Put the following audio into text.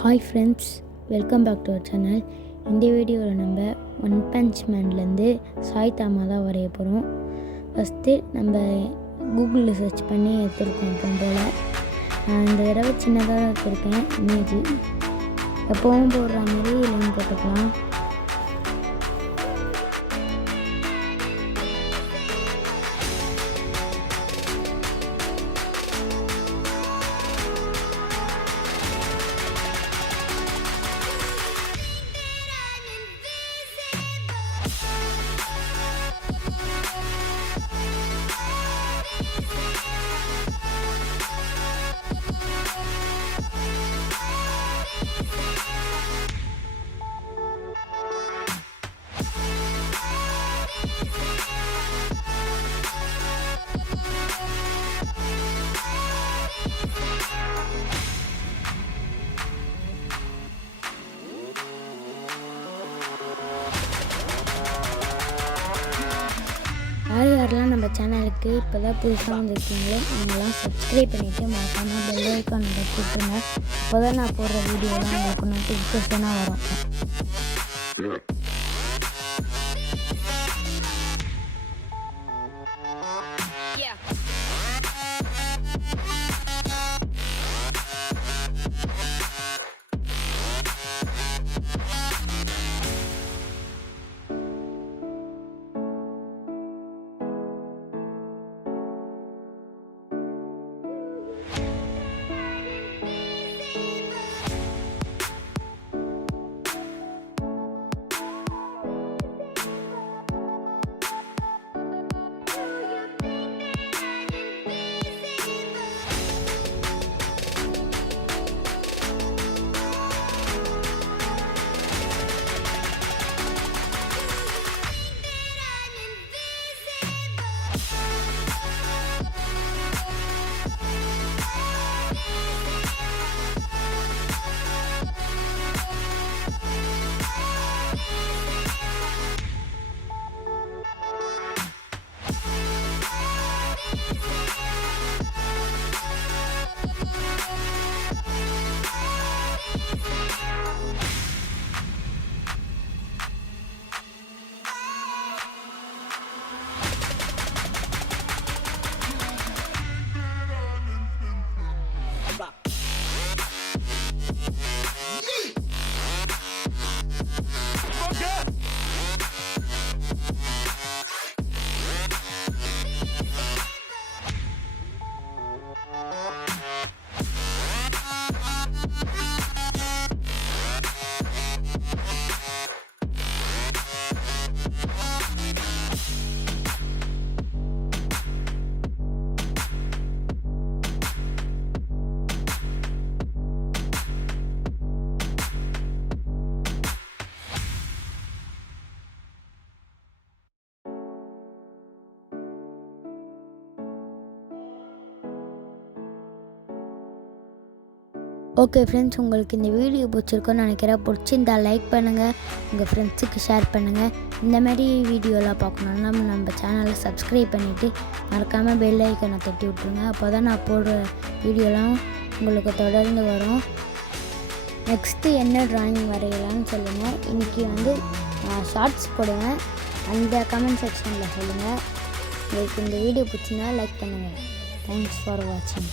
Hi friends, welcome back to our channel. இந்த வீடியோவில் நம்ம ஒன் பஞ்ச் மேன்லேருந்து சாய்தாமா தான் வரைய போகிறோம். ஃபஸ்ட்டு நம்ம கூகுளில் சர்ச் பண்ணி எடுத்துருக்கோம். அப்புறம் போல் இந்த தடவை சின்னதாக தான் எடுத்துருக்கேன். இமேஜ் எப்போவும் போடுற மாதிரி லைன் போட்டுக்கலாம். யாரெல்லாம் நம்ம சேனலுக்கு இப்போ தான் புதுசாக வந்துருக்கீங்களோ அவங்களாம் சப்ஸ்கிரைப் பண்ணிவிட்டு மறக்காமல் பெல் ஐக்கான் கொடுத்துருங்க. அப்போ தான் நான் போடுற வீடியோலாம் உங்களுக்கு நோட்டிஃபிகேஷனாக வரும். ஓகே ஃப்ரெண்ட்ஸ், உங்களுக்கு இந்த வீடியோ பிடிச்சிருக்கோன்னு நினைக்கிறேன். பிடிச்சிருந்தா லைக் பண்ணுங்கள், உங்கள் ஃப்ரெண்ட்ஸுக்கு ஷேர் பண்ணுங்கள். இந்த மாதிரி வீடியோலாம் பார்க்கணுன்னா நம்ம சேனலை சப்ஸ்கிரைப் பண்ணிவிட்டு மறக்காமல் பெல் ஐக்கனை தட்டி விட்ருங்க. அப்போ தான் நான் போடுற வீடியோலாம் உங்களுக்கு தொடர்ந்து வரும். நெக்ஸ்ட்டு என்ன ட்ராயிங் வரையலான்னு சொல்லுங்கள். இன்றைக்கி ஷார்ட்ஸ் போடுவேன், அந்த கமெண்ட் செக்ஷனில் சொல்லுங்கள். உங்களுக்கு இந்த வீடியோ பிடிச்சிருந்தா லைக் பண்ணுங்கள். தேங்க்ஸ் ஃபார் வாட்சிங்.